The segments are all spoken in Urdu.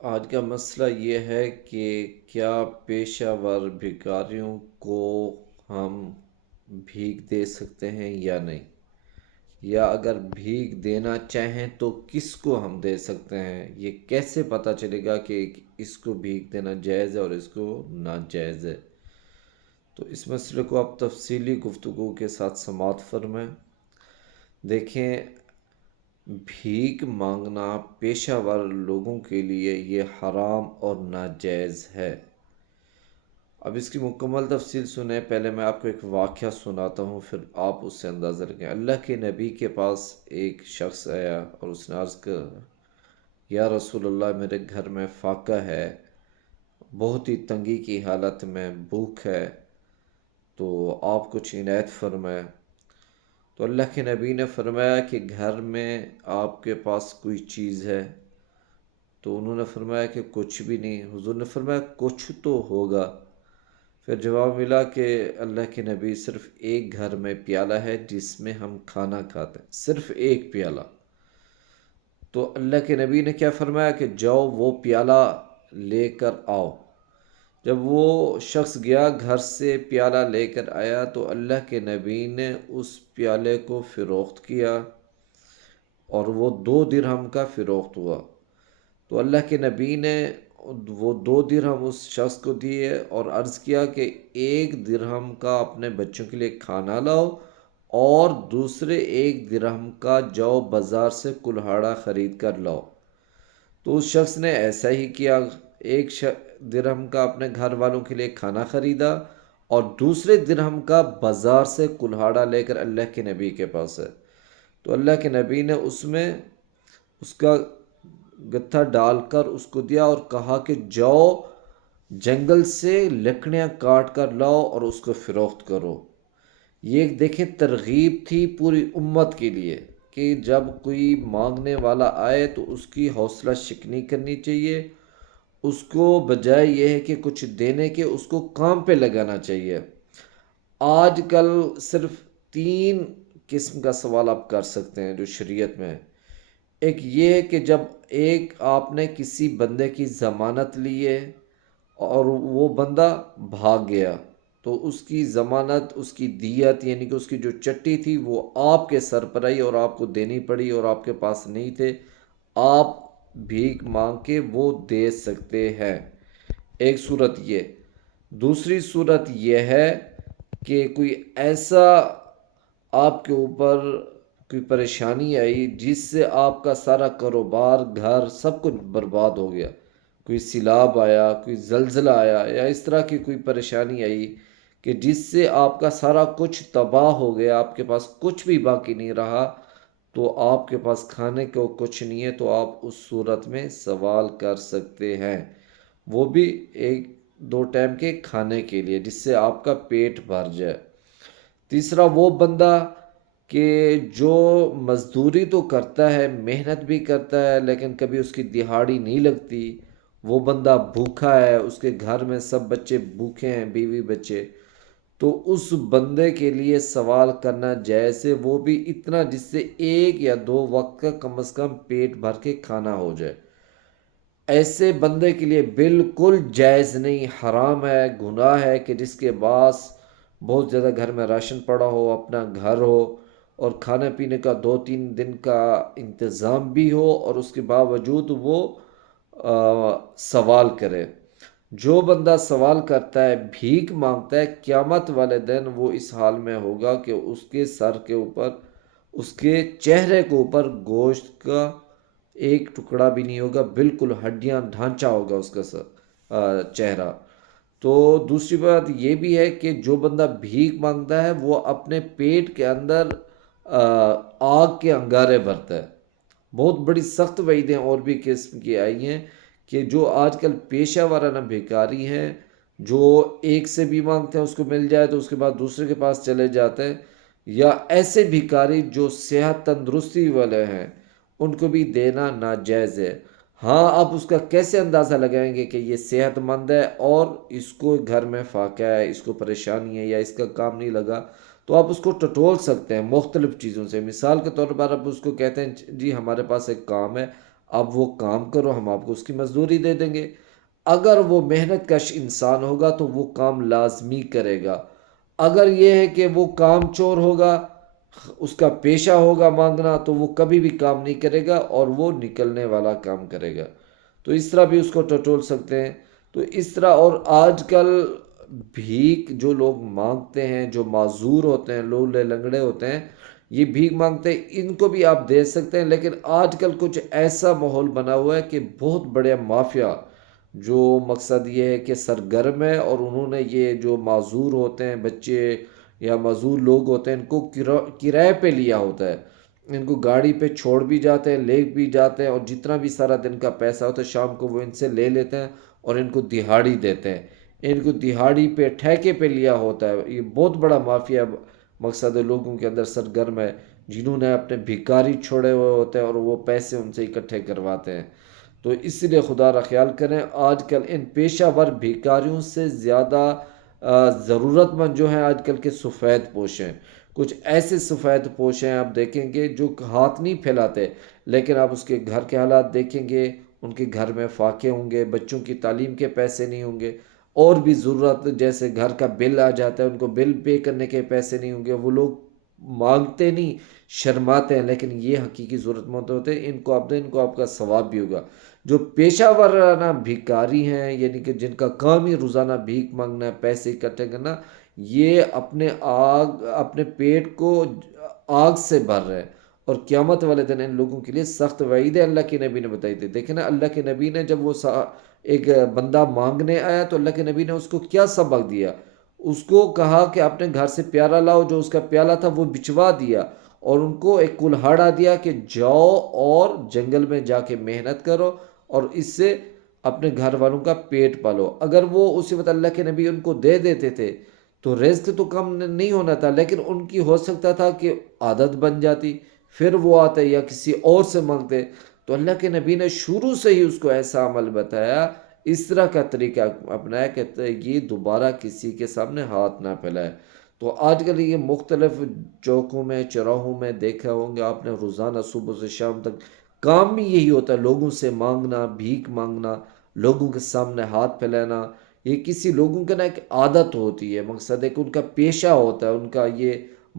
آج کا مسئلہ یہ ہے کہ کیا پیشہ ور بھکاریوں کو ہم بھیک دے سکتے ہیں یا نہیں، یا اگر بھیک دینا چاہیں تو کس کو ہم دے سکتے ہیں؟ یہ کیسے پتہ چلے گا کہ اس کو بھیک دینا جائز ہے اور اس کو ناجائز ہے؟ تو اس مسئلے کو آپ تفصیلی گفتگو کے ساتھ سماعت فرمائیں۔ دیکھیں، بھیک مانگنا پیشہ ور لوگوں کے لیے یہ حرام اور ناجائز ہے۔ اب اس کی مکمل تفصیل سنیں، پہلے میں آپ کو ایک واقعہ سناتا ہوں، پھر آپ اس سے اندازہ لگیں۔ اللہ کے نبی کے پاس ایک شخص آیا اور اس نے عرض کر، یا رسول اللہ، میرے گھر میں فاقہ ہے، بہت ہی تنگی کی حالت میں، بھوک ہے، تو آپ کچھ عنایت فرمائیں۔ تو اللہ کے نبی نے فرمایا کہ گھر میں آپ کے پاس کوئی چیز ہے؟ تو انہوں نے فرمایا کہ کچھ بھی نہیں۔ حضور نے فرمایا کچھ تو ہوگا۔ پھر جواب ملا کہ اللہ کے نبی، صرف ایک گھر میں پیالہ ہے جس میں ہم کھانا کھاتے ہیں، صرف ایک پیالہ۔ تو اللہ کے نبی نے کیا فرمایا کہ جاؤ وہ پیالہ لے کر آؤ۔ جب وہ شخص گیا، گھر سے پیالہ لے کر آیا، تو اللہ کے نبی نے اس پیالے کو فروخت کیا اور وہ 2 درہم کا فروخت ہوا۔ تو اللہ کے نبی نے وہ 2 درہم اس شخص کو دیے اور عرض کیا کہ 1 درہم کا اپنے بچوں کے لیے کھانا لاؤ اور دوسرے 1 درہم کا جاؤ بازار سے کلہاڑا خرید کر لاؤ۔ تو اس شخص نے ایسا ہی کیا، 1 درہم کا اپنے گھر والوں کے لیے کھانا خریدا اور دوسرے 1 درہم کا بازار سے کلہاڑا لے کر اللہ کے نبی کے پاس ہے۔ تو اللہ کے نبی نے اس میں اس کا گتھا ڈال کر اس کو دیا اور کہا کہ جاؤ جنگل سے لکڑیاں کاٹ کر لاؤ اور اس کو فروخت کرو۔ یہ دیکھیں ترغیب تھی پوری امت کے لیے کہ جب کوئی مانگنے والا آئے تو اس کی حوصلہ شکنی کرنی چاہیے، اس کو بجائے یہ ہے کہ کچھ دینے کے اس کو کام پہ لگانا چاہیے۔ آج کل صرف 3 قسم کا سوال آپ کر سکتے ہیں جو شریعت میں ہے۔ ایک یہ ہے کہ جب ایک آپ نے کسی بندے کی ضمانت لی ہے اور وہ بندہ بھاگ گیا، تو اس کی ضمانت، اس کی دیت، یعنی کہ اس کی جو چٹی تھی وہ آپ کے سر پر آئی اور آپ کو دینی پڑی اور آپ کے پاس نہیں تھے، آپ بھیک مانگ کے وہ دے سکتے ہیں۔ ایک صورت یہ۔ دوسری صورت یہ ہے کہ کوئی ایسا آپ کے اوپر کوئی پریشانی آئی جس سے آپ کا سارا کاروبار، گھر، سب کچھ برباد ہو گیا، کوئی سیلاب آیا، کوئی زلزلہ آیا، یا اس طرح کی کوئی پریشانی آئی کہ جس سے آپ کا سارا کچھ تباہ ہو گیا، آپ کے پاس کچھ بھی باقی نہیں رہا، تو آپ کے پاس کھانے کو کچھ نہیں ہے، تو آپ اس صورت میں سوال کر سکتے ہیں، وہ بھی 1-2 ٹائم کے کھانے کے لیے، جس سے آپ کا پیٹ بھر جائے۔ تیسرا وہ بندہ کہ جو مزدوری تو کرتا ہے، محنت بھی کرتا ہے، لیکن کبھی اس کی دہاڑی نہیں لگتی، وہ بندہ بھوکا ہے، اس کے گھر میں سب بچے بھوکے ہیں، بیوی بچے، تو اس بندے کے لیے سوال کرنا جائز ہے، وہ بھی اتنا جس سے 1 یا 2 وقت کا کم از کم پیٹ بھر کے کھانا ہو جائے۔ ایسے بندے کے لیے بالکل جائز نہیں، حرام ہے، گناہ ہے کہ جس کے پاس بہت زیادہ گھر میں راشن پڑا ہو، اپنا گھر ہو اور کھانے پینے کا 2-3 دن کا انتظام بھی ہو، اور اس کے باوجود وہ سوال کرے۔ جو بندہ سوال کرتا ہے، بھیک مانگتا ہے، قیامت والے دن وہ اس حال میں ہوگا کہ اس کے سر کے اوپر، اس کے چہرے کے اوپر گوشت کا ایک ٹکڑا بھی نہیں ہوگا، بالکل ہڈیاں ڈھانچہ ہوگا اس کا چہرہ۔ تو دوسری بات یہ بھی ہے کہ جو بندہ بھیک مانگتا ہے وہ اپنے پیٹ کے اندر آگ کے انگارے بھرتا ہے۔ بہت بڑی سخت وعیدیں اور بھی قسم کی آئی ہیں کہ جو آج کل پیشہ ورانہ بھکاری ہیں، جو ایک سے بھی مانگتے ہیں اس کو مل جائے تو اس کے بعد دوسرے کے پاس چلے جاتے ہیں، یا ایسے بھکاری جو صحت تندرستی والے ہیں ان کو بھی دینا ناجائز ہے۔ ہاں، آپ اس کا کیسے اندازہ لگائیں گے کہ یہ صحت مند ہے اور اس کو گھر میں فاقہ ہے، اس کو پریشانی ہے یا اس کا کام نہیں لگا، تو آپ اس کو ٹٹول سکتے ہیں مختلف چیزوں سے۔ مثال کے طور پر آپ اس کو کہتے ہیں جی ہمارے پاس ایک کام ہے، اب وہ کام کرو، ہم آپ کو اس کی مزدوری دے دیں گے۔ اگر وہ محنت کش انسان ہوگا تو وہ کام لازمی کرے گا۔ اگر یہ ہے کہ وہ کام چور ہوگا، اس کا پیشہ ہوگا مانگنا، تو وہ کبھی بھی کام نہیں کرے گا اور وہ نکلنے والا کام کرے گا۔ تو اس طرح بھی اس کو ٹٹول سکتے ہیں۔ تو اس طرح، اور آج کل بھیک جو لوگ مانگتے ہیں، جو معذور ہوتے ہیں، لولے لنگڑے ہوتے ہیں، یہ بھیک مانگتے ہیں، ان کو بھی آپ دے سکتے ہیں۔ لیکن آج کل کچھ ایسا ماحول بنا ہوا ہے کہ بہت بڑے مافیا، جو مقصد یہ ہے کہ سرگرم ہے، اور انہوں نے یہ جو معذور ہوتے ہیں بچے یا معذور لوگ ہوتے ہیں، ان کو کرائے پہ لیا ہوتا ہے۔ ان کو گاڑی پہ چھوڑ بھی جاتے ہیں، لے بھی جاتے ہیں، اور جتنا بھی سارا دن کا پیسہ ہوتا ہے شام کو وہ ان سے لے لیتے ہیں اور ان کو دہاڑی دیتے ہیں۔ ان کو دہاڑی پہ، ٹھیکے پہ لیا ہوتا ہے۔ یہ بہت بڑا مافیا مقصد ہے، لوگوں کے اندر سرگرم ہے، جنہوں نے اپنے بھکاری چھوڑے ہوئے ہوتے ہیں اور وہ پیسے ان سے اکٹھے کرواتے ہیں۔ تو اس لیے خدا را خیال کریں، آج کل ان پیشہ ور بھکاریوں سے زیادہ ضرورت مند جو ہیں آج کل کے سفید پوش ہیں۔ کچھ ایسے سفید پوش ہیں آپ دیکھیں گے جو ہاتھ نہیں پھیلاتے، لیکن آپ اس کے گھر کے حالات دیکھیں گے، ان کے گھر میں فاقے ہوں گے، بچوں کی تعلیم کے پیسے نہیں ہوں گے، اور بھی ضرورت جیسے گھر کا بل آ جاتا ہے ان کو بل پے کرنے کے پیسے نہیں ہوں گے۔ وہ لوگ مانگتے نہیں، شرماتے ہیں، لیکن یہ حقیقی ضرورت مند ہوتے ہیں، ان کو آپ دیں، ان کو آپ کا ثواب بھی ہوگا۔ جو پیشہ ورانہ بھکاری ہیں، یعنی کہ جن کا کام ہی روزانہ بھیک مانگنا ہے، پیسے اکٹھے کرنا، یہ اپنے پیٹ کو آگ سے بھر رہے ہیں، اور قیامت والے دن ان لوگوں کے لیے سخت وعید ہے۔ اللہ کے نبی نے بتائی تھی، دیکھیں نا، اللہ کے نبی نے جب وہ ایک بندہ مانگنے آیا تو اللہ کے نبی نے اس کو کیا سبق دیا؟ اس کو کہا کہ اپنے گھر سے پیالہ لاؤ، جو اس کا پیالہ تھا وہ بچوا دیا، اور ان کو ایک کلہاڑا دیا کہ جاؤ اور جنگل میں جا کے محنت کرو اور اس سے اپنے گھر والوں کا پیٹ پالو۔ اگر وہ اسی وقت اللہ کے نبی ان کو دے دیتے تھے تو رزق تو کم نہیں ہونا تھا، لیکن ان کی ہو سکتا تھا کہ عادت بن جاتی، پھر وہ آتے یا کسی اور سے مانگتے۔ تو اللہ کے نبی نے شروع سے ہی اس کو ایسا عمل بتایا، اس طرح کا طریقہ اپنایا کہ یہ دوبارہ کسی کے سامنے ہاتھ نہ پھیلائے۔ تو آج کل یہ مختلف چوکوں میں، چوراہوں میں دیکھا ہوں گے آپ نے، روزانہ صبح سے شام تک کام بھی یہی ہوتا ہے، لوگوں سے مانگنا، بھیک مانگنا، لوگوں کے سامنے ہاتھ پھیلانا۔ یہ کسی لوگوں کا نا ایک عادت ہوتی ہے، مقصد ہے کہ ان کا پیشہ ہوتا ہے، ان کا یہ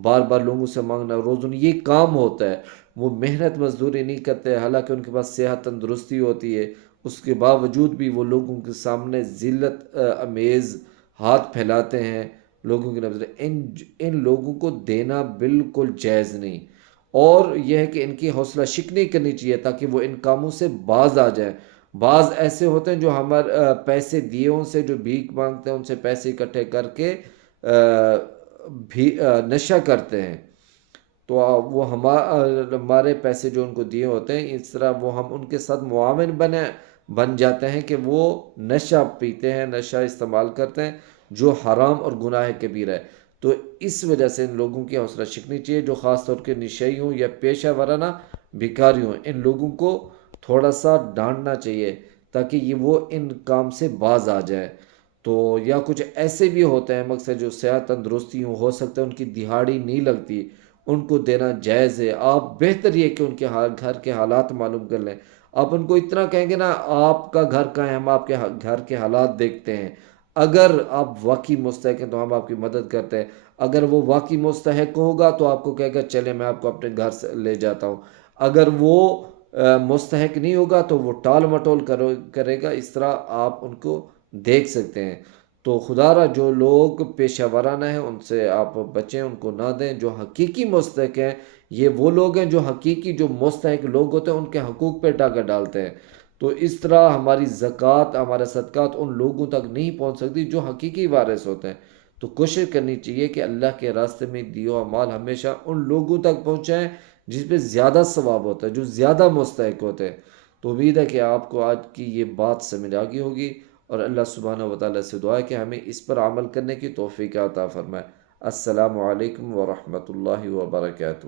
بار بار لوگوں سے مانگنا، روزانہ یہ کام ہوتا ہے۔ وہ محنت مزدوری نہیں کرتے، حالانکہ ان کے پاس صحت تندرستی ہوتی ہے، اس کے باوجود بھی وہ لوگوں کے سامنے ذلت امیز ہاتھ پھیلاتے ہیں۔ لوگوں کی نظر ان لوگوں کو دینا بالکل جائز نہیں، اور یہ ہے کہ ان کی حوصلہ شکنی کرنی چاہیے تاکہ وہ ان کاموں سے باز آ جائیں۔ بعض ایسے ہوتے ہیں جو ہمارے پیسے دیے ان سے، جو بھیک مانگتے ہیں، ان سے پیسے اکٹھے کر کے بھی نشہ کرتے ہیں۔ تو وہ ہمارے پیسے جو ان کو دیے ہوتے ہیں، اس طرح وہ ہم ان کے ساتھ معاون بن جاتے ہیں کہ وہ نشہ پیتے ہیں، نشہ استعمال کرتے ہیں، جو حرام اور گناہ کبیرہ ہے۔ تو اس وجہ سے ان لوگوں کی حوصلہ شکنی چاہیے، جو خاص طور کے نشئی ہوں یا پیشہ ورانہ بھکاری ہوں، ان لوگوں کو تھوڑا سا ڈانٹنا چاہیے تاکہ وہ ان کام سے باز آ جائے۔ تو یا کچھ ایسے بھی ہوتے ہیں مقصد جو صحت تندرستی ہو سکتا ہے ان کی دہاڑی نہیں لگتی، ان کو دینا جائز ہے۔ آپ بہتر یہ کہ ان کے گھر کے حالات معلوم کر لیں۔ آپ ان کو اتنا کہیں گے نا، آپ کا گھر کہاں ہے، ہم آپ کے گھر کے حالات دیکھتے ہیں، اگر آپ واقعی مستحق ہیں تو ہم آپ کی مدد کرتے ہیں۔ اگر وہ واقعی مستحق ہوگا تو آپ کو کہے گا چلے میں آپ کو اپنے گھر سے لے جاتا ہوں۔ اگر وہ مستحق نہیں ہوگا تو وہ ٹال مٹول کرے گا۔ اس طرح آپ ان کو دیکھ سکتے ہیں۔ تو خدا را جو لوگ پیشہ ورانہ ہیں ان سے آپ بچیں، ان کو نہ دیں۔ جو حقیقی مستحق ہیں، یہ وہ لوگ ہیں جو حقیقی جو مستحق لوگ ہوتے ہیں ان کے حقوق پہ ٹاکا ڈالتے ہیں۔ تو اس طرح ہماری زکوٰۃ، ہمارے صدقات ان لوگوں تک نہیں پہنچ سکتی جو حقیقی وارث ہوتے ہیں۔ تو کوشش کرنی چاہیے کہ اللہ کے راستے میں دیو اعمال ہمیشہ ان لوگوں تک پہنچائیں جس پہ زیادہ ثواب ہوتا ہے، جو زیادہ مستحق ہوتے ہیں۔ تو امید ہے کہ آپ کو آج کی یہ بات سمجھ آ گئی ہوگی، اور اللہ سبحانہ و تعالیٰ سے دعا ہے کہ ہمیں اس پر عمل کرنے کی توفیق عطا فرمائے۔ السلام علیکم ورحمۃ اللہ وبرکاتہ۔